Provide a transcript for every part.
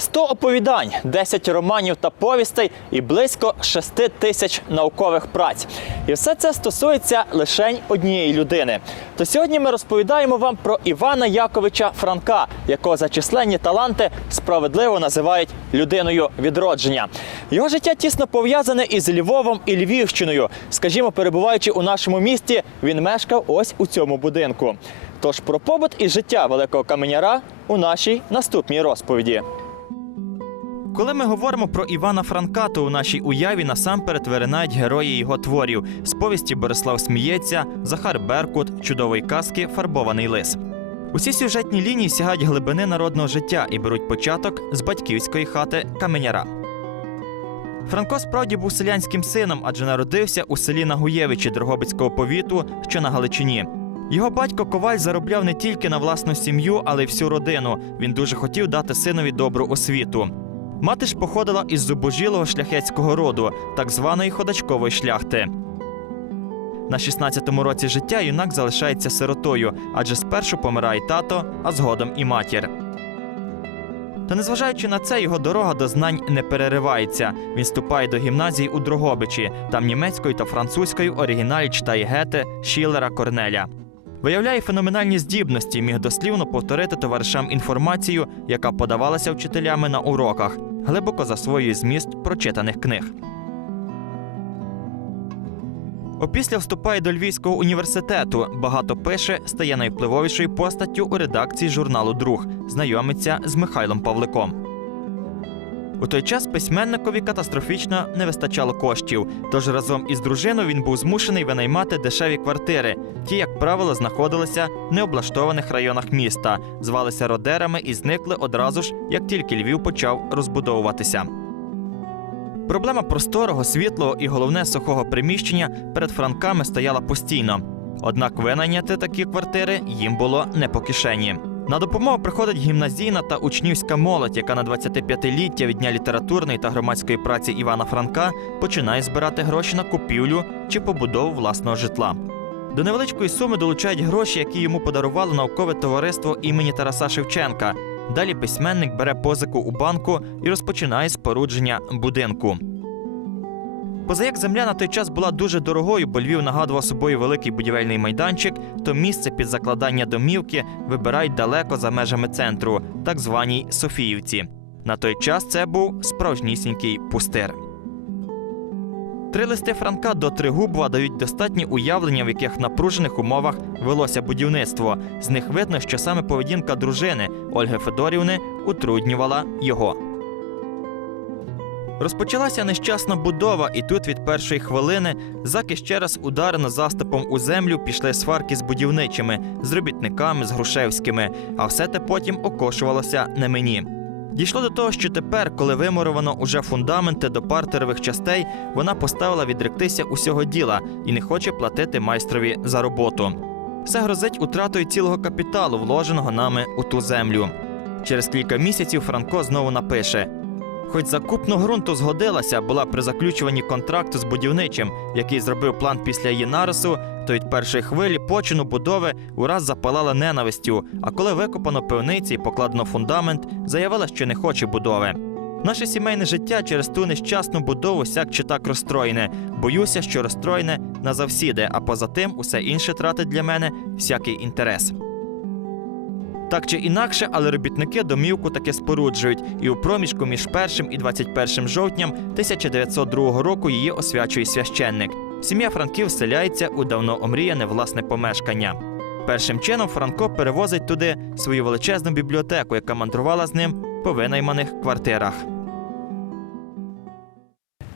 100 оповідань, 10 романів та повістей і близько 6 тисяч наукових праць. І все це стосується лише однієї людини. То сьогодні ми розповідаємо вам про Івана Яковича Франка, якого за численні таланти справедливо називають людиною відродження. Його життя тісно пов'язане із Львовом і Львівщиною. Скажімо, перебуваючи у нашому місті, він мешкав ось у цьому будинку. Тож про побут і життя великого каменяра у нашій наступній розповіді. Коли ми говоримо про Івана Франка, то у нашій уяві насамперед виринають герої його творів з повісті Борислав Сміється, Захар Беркут, чудової казки Фарбований лис. Усі сюжетні лінії сягають глибини народного життя і беруть початок з батьківської хати каменяра. Франко справді був селянським сином, адже народився у селі Нагуєвичі Дрогобицького повіту, що на Галичині. Його батько Коваль заробляв не тільки на власну сім'ю, але й всю родину. Він дуже хотів дати синові добру освіту. Мати ж походила із зубожілого шляхетського роду, так званої ходачкової шляхти. На 16-му році життя юнак залишається сиротою, адже спершу помирає тато, а згодом і матір. Та незважаючи на це, його дорога до знань не переривається. Він вступає до гімназії у Дрогобичі, там німецькою та французькою оригіналі читає Гете, Шілера, Корнеля. Виявляє феноменальні здібності, міг дослівно повторити товаришам інформацію, яка подавалася вчителями на уроках, глибоко засвоює зміст прочитаних книг. Опісля вступає до Львівського університету. Багато пише, стає найвпливовішою постаттю у редакції журналу Друг, знайомиться з Михайлом Павликом. У той час письменникові катастрофічно не вистачало коштів, тож разом із дружиною він був змушений винаймати дешеві квартири. Ті, як правило, знаходилися в необлаштованих районах міста, звалися родерами і зникли одразу ж, як тільки Львів почав розбудовуватися. Проблема просторого, світлого і головне сухого приміщення перед франками стояла постійно. Однак винайняти такі квартири їм було не по кишені. На допомогу приходить гімназійна та учнівська молодь, яка на 25-ліття від дня літературної та громадської праці Івана Франка починає збирати гроші на купівлю чи побудову власного житла. До невеличкої суми долучають гроші, які йому подарувало наукове товариство імені Тараса Шевченка. Далі письменник бере позику у банку і розпочинає спорудження будинку. Позаяк земля на той час була дуже дорогою, бо Львів нагадував собою великий будівельний майданчик, то місце під закладання домівки вибирають далеко за межами центру, так званій Софіївці. На той час це був справжнісінький пустир. Три листи Франка до Тригубова дають достатні уявлення, в яких напружених умовах велося будівництво. З них видно, що саме поведінка дружини Ольги Федорівни утруднювала його. Розпочалася нещасна будова, і тут від першої хвилини заки ще раз ударено заступом у землю пішли сварки з будівничими, з робітниками, з Грушевськими, а все те потім окошувалося не мені. Дійшло до того, що тепер, коли вимуровано уже фундаменти до партерових частей, вона поставила відректися усього діла і не хоче платити майстрові за роботу. Все грозить утратою цілого капіталу, вложеного нами у ту землю. Через кілька місяців Франко знову напише: Хоч закупну ґрунту згодилася, була при заключуванні контракту з будівничим, який зробив план після її нарису, то від першої хвилі почину будови ураз запалала ненавистю. А коли викопано пивниці і покладено фундамент, заявила, що не хоче будови. Наше сімейне життя через ту нещасну будову сяк чи так розстроєне. Боюся, що розстроєне назавсіди, а поза тим усе інше тратить для мене всякий інтерес. Так чи інакше, але робітники домівку таки споруджують, і у проміжку між 1 і 21 жовтням 1902 року її освячує священник. Сім'я Франків селяється у давно омріяне власне помешкання. Першим чином Франко перевозить туди свою величезну бібліотеку, яка мандрувала з ним по винайманих квартирах.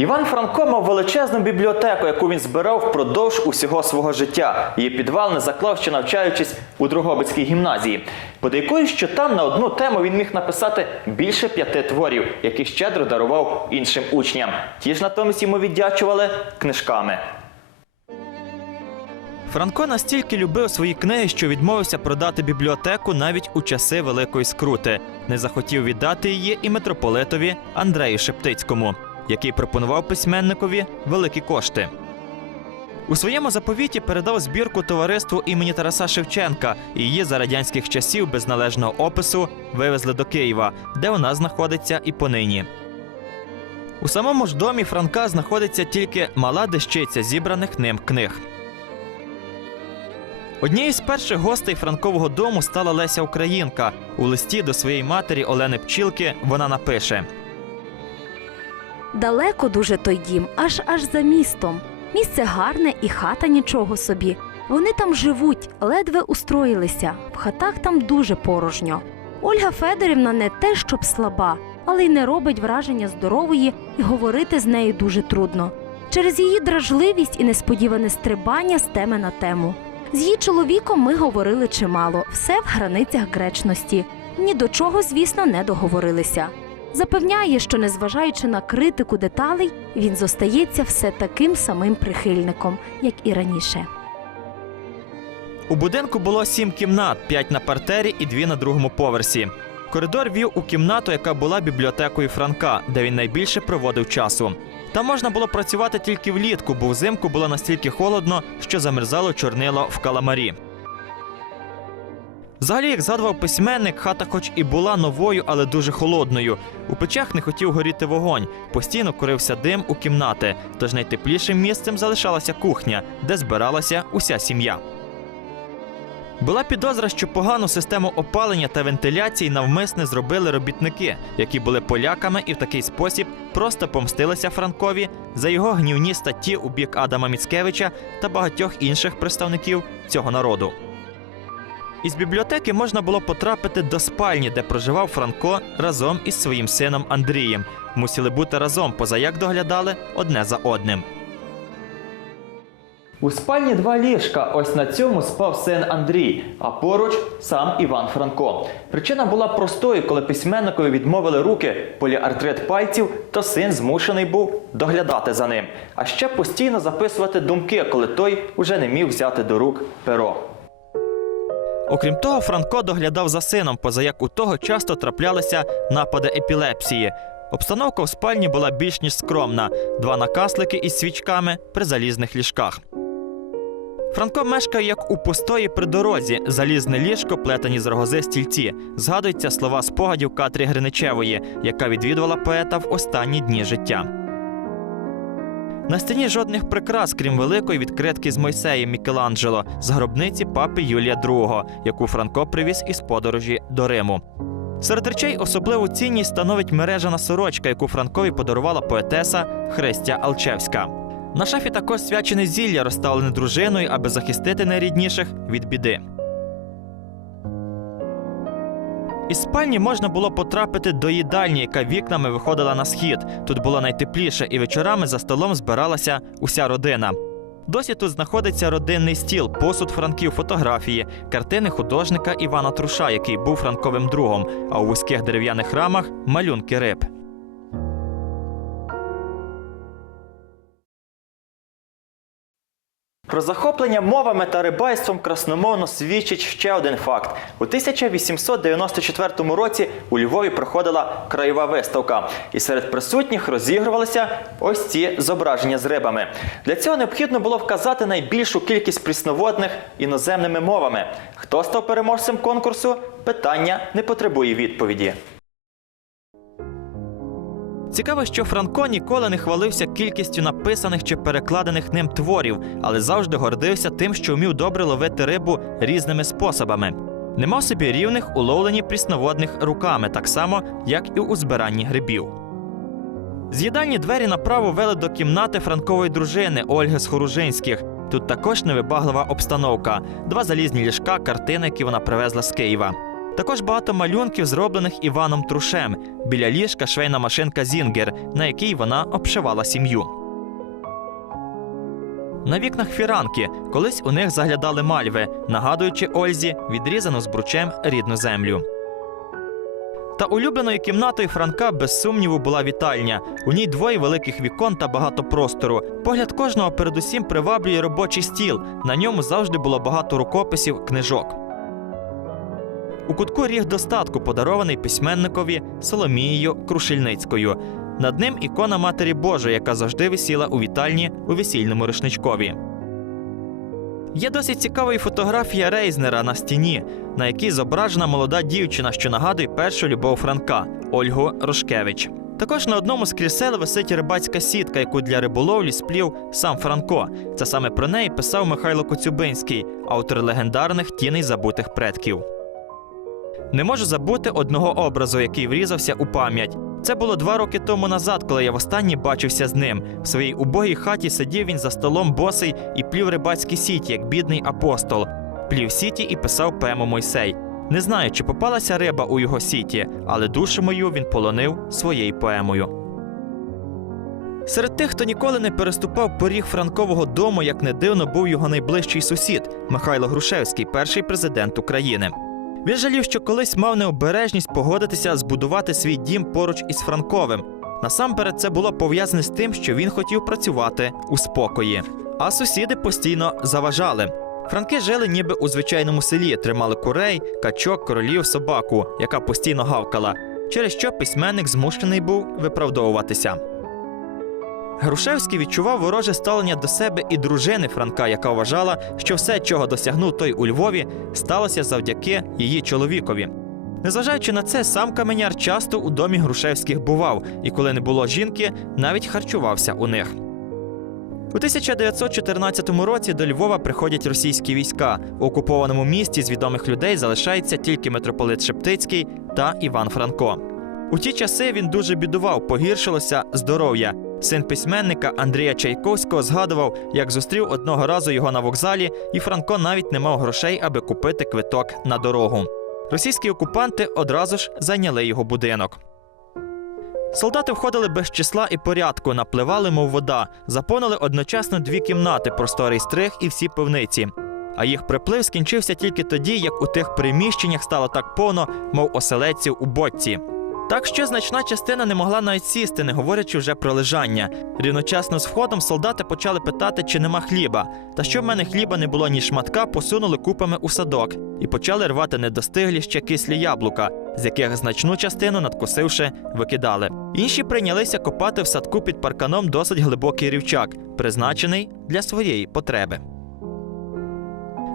Іван Франко мав величезну бібліотеку, яку він збирав впродовж усього свого життя. Її підвал не заклав, ще навчаючись у Дрогобицькій гімназії. Подейкую, що там на одну тему він міг написати більше п'яти творів, які щедро дарував іншим учням. Ті ж натомість йому віддячували книжками. Франко настільки любив свої книги, що відмовився продати бібліотеку навіть у часи Великої Скрути. Не захотів віддати її і митрополитові Андрею Шептицькому, який пропонував письменникові великі кошти. У своєму заповіті передав збірку товариству імені Тараса Шевченка її за радянських часів без належного опису вивезли до Києва, де вона знаходиться і понині. У самому ж домі Франка знаходиться тільки мала дещиця зібраних ним книг. Однією з перших гостей Франкового дому стала Леся Українка. У листі до своєї матері Олени Пчілки вона напише: Далеко дуже той дім, аж аж за містом. Місце гарне і хата нічого собі. Вони там живуть, ледве устроїлися. В хатах там дуже порожньо. Ольга Федорівна не те, щоб слаба, але й не робить враження здорової, і говорити з нею дуже трудно. Через її дражливість і несподіване стрибання з теми на тему. З її чоловіком ми говорили чимало, все в границях гречності. Ні до чого, звісно, не договорилися. Запевняє, що незважаючи на критику деталей, він зостається все таким самим прихильником, як і раніше. У будинку було сім кімнат: п'ять на партері і дві на другому поверсі. Коридор вів у кімнату, яка була бібліотекою Франка, де він найбільше проводив часу. Там можна було працювати тільки влітку, бо взимку було настільки холодно, що замерзало чорнило в каламарі. Взагалі, як згадував письменник, хата хоч і була новою, але дуже холодною. У печах не хотів горіти вогонь, постійно курився дим у кімнати, тож найтеплішим місцем залишалася кухня, де збиралася уся сім'я. Була підозра, що погану систему опалення та вентиляції навмисне зробили робітники, які були поляками і в такий спосіб просто помстилися Франкові за його гнівні статті у бік Адама Міцкевича та багатьох інших представників цього народу. Із бібліотеки можна було потрапити до спальні, де проживав Франко разом із своїм сином Андрієм. Мусили бути разом, позаяк доглядали одне за одним. У спальні два ліжка. Ось на цьому спав син Андрій, а поруч сам Іван Франко. Причина була простою, коли письменникові відмовили руки поліартрит пальців, то син змушений був доглядати за ним, а ще постійно записувати думки, коли той уже не міг взяти до рук перо. Окрім того, Франко доглядав за сином, позаяк у того часто траплялися напади епілепсії. Обстановка в спальні була більш ніж скромна: два накаслики із свічками при залізних ліжках. Франко мешкає як у постої при дорозі, залізне ліжко, плетені з рогози стільці. Згадуються слова спогадів Катрі Гриничевої, яка відвідувала поета в останні дні життя. На стіні жодних прикрас, крім великої відкритки з Мойсеєм Мікеланджело з гробниці папи Юлія II, яку Франко привіз із подорожі до Риму. Серед речей особливу цінність становить мережана сорочка, яку Франкові подарувала поетеса Христя Алчевська. На шафі також свячене зілля, розставлене дружиною, аби захистити найрідніших від біди. Із спальні можна було потрапити до їдальні, яка вікнами виходила на схід. Тут було найтепліше, і вечорами за столом збиралася уся родина. Досі тут знаходиться родинний стіл, посуд франків, фотографії, картини художника Івана Труша, який був франковим другом, а у вузьких дерев'яних рамах малюнки риб. Про захоплення мовами та рибальством красномовно свідчить ще один факт. У 1894 році у Львові проходила краєва виставка, і серед присутніх розігрувалися ось ці зображення з рибами. Для цього необхідно було вказати найбільшу кількість прісноводних іноземними мовами. Хто став переможцем конкурсу? Питання не потребує відповіді. Цікаво, що Франко ніколи не хвалився кількістю написаних чи перекладених ним творів, але завжди гордився тим, що вмів добре ловити рибу різними способами. Не мав собі рівних у ловленні прісноводних руками, так само, як і у збиранні грибів. З їдальні двері направо вели до кімнати Франкової дружини Ольги Схоружинських. Тут також невибаглива обстановка: два залізні ліжка, картини, які вона привезла з Києва. Також багато малюнків, зроблених Іваном Трушем. Біля ліжка швейна машинка Зінгер, на якій вона обшивала сім'ю. На вікнах фіранки колись у них заглядали мальви, нагадуючи Ользі відрізану з бручем рідну землю. Та улюбленою кімнатою Франка без сумніву була вітальня. У ній двоє великих вікон та багато простору. Погляд кожного передусім приваблює робочий стіл. На ньому завжди було багато рукописів, книжок. У кутку ріг достатку, подарований письменникові Соломією Крушельницькою. Над ним ікона Матері Божої, яка завжди висіла у вітальні у весільному рушничкові. Є досить цікава і фотографія Рейзнера на стіні, на якій зображена молода дівчина, що нагадує першу любов Франка Ольгу Рошкевич. Також на одному з крісел висить рибацька сітка, яку для риболовлі сплів сам Франко. Це саме про неї писав Михайло Коцюбинський, автор легендарних тіней забутих предків. Не можу забути одного образу, який врізався у пам'ять. Це було два роки тому назад, коли я востаннє бачився з ним. В своїй убогій хаті сидів він за столом босий і плів рибацькі сіті, як бідний апостол. Плів сіті і писав поему Мойсей. Не знаю, чи попалася риба у його сіті, але душу мою він полонив своєю поемою. Серед тих, хто ніколи не переступав поріг Франкового дому, як не дивно, був його найближчий сусід Михайло Грушевський, перший президент України. Він жалів, що колись мав необережність погодитися збудувати свій дім поруч із Франковим. Насамперед, це було пов'язане з тим, що він хотів працювати у спокої. А сусіди постійно заважали. Франки жили ніби у звичайному селі, тримали курей, качок, королів, собаку, яка постійно гавкала, через що письменник змушений був виправдовуватися. Грушевський відчував вороже ставлення до себе і дружини Франка, яка вважала, що все, чого досягнув той у Львові, сталося завдяки її чоловікові. Незважаючи на це, сам каменяр часто у домі Грушевських бував, і коли не було жінки, навіть харчувався у них. У 1914 році до Львова приходять російські війська. У окупованому місті з відомих людей залишається тільки митрополит Шептицький та Іван Франко. У ті часи він дуже бідував, погіршилося здоров'я. Син письменника Андрія Чайковського згадував, як зустрів одного разу його на вокзалі, і Франко навіть не мав грошей, аби купити квиток на дорогу. Російські окупанти одразу ж зайняли його будинок. Солдати входили без числа і порядку, напливали, мов вода, заповнили одночасно дві кімнати, просторий стриг і всі пивниці. А їх приплив скінчився тільки тоді, як у тих приміщеннях стало так повно, мов оселедців у бочці. Так що значна частина не могла навіть сісти, не говорячи вже про лежання. Рівночасно з входом солдати почали питати, чи нема хліба. Та що в мене хліба не було ні шматка, посунули купами у садок і почали рвати недостиглі ще кислі яблука, з яких значну частину, надкусивши, викидали. Інші прийнялися копати в садку під парканом досить глибокий рівчак, призначений для своєї потреби.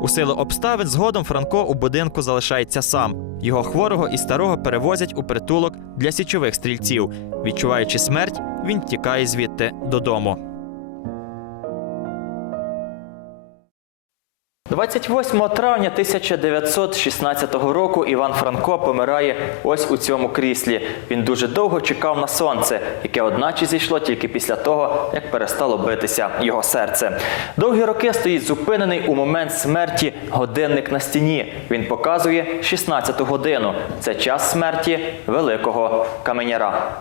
У силу обставин згодом Франко у будинку залишається сам. Його хворого і старого перевозять у притулок для січових стрільців. Відчуваючи смерть, він тікає звідти додому. 28 травня 1916 року Іван Франко помирає ось у цьому кріслі. Він дуже довго чекав на сонце, яке одначе зійшло тільки після того, як перестало битися його серце. Довгі роки стоїть зупинений у момент смерті годинник на стіні. Він показує 16 годину. Це час смерті великого каменяра.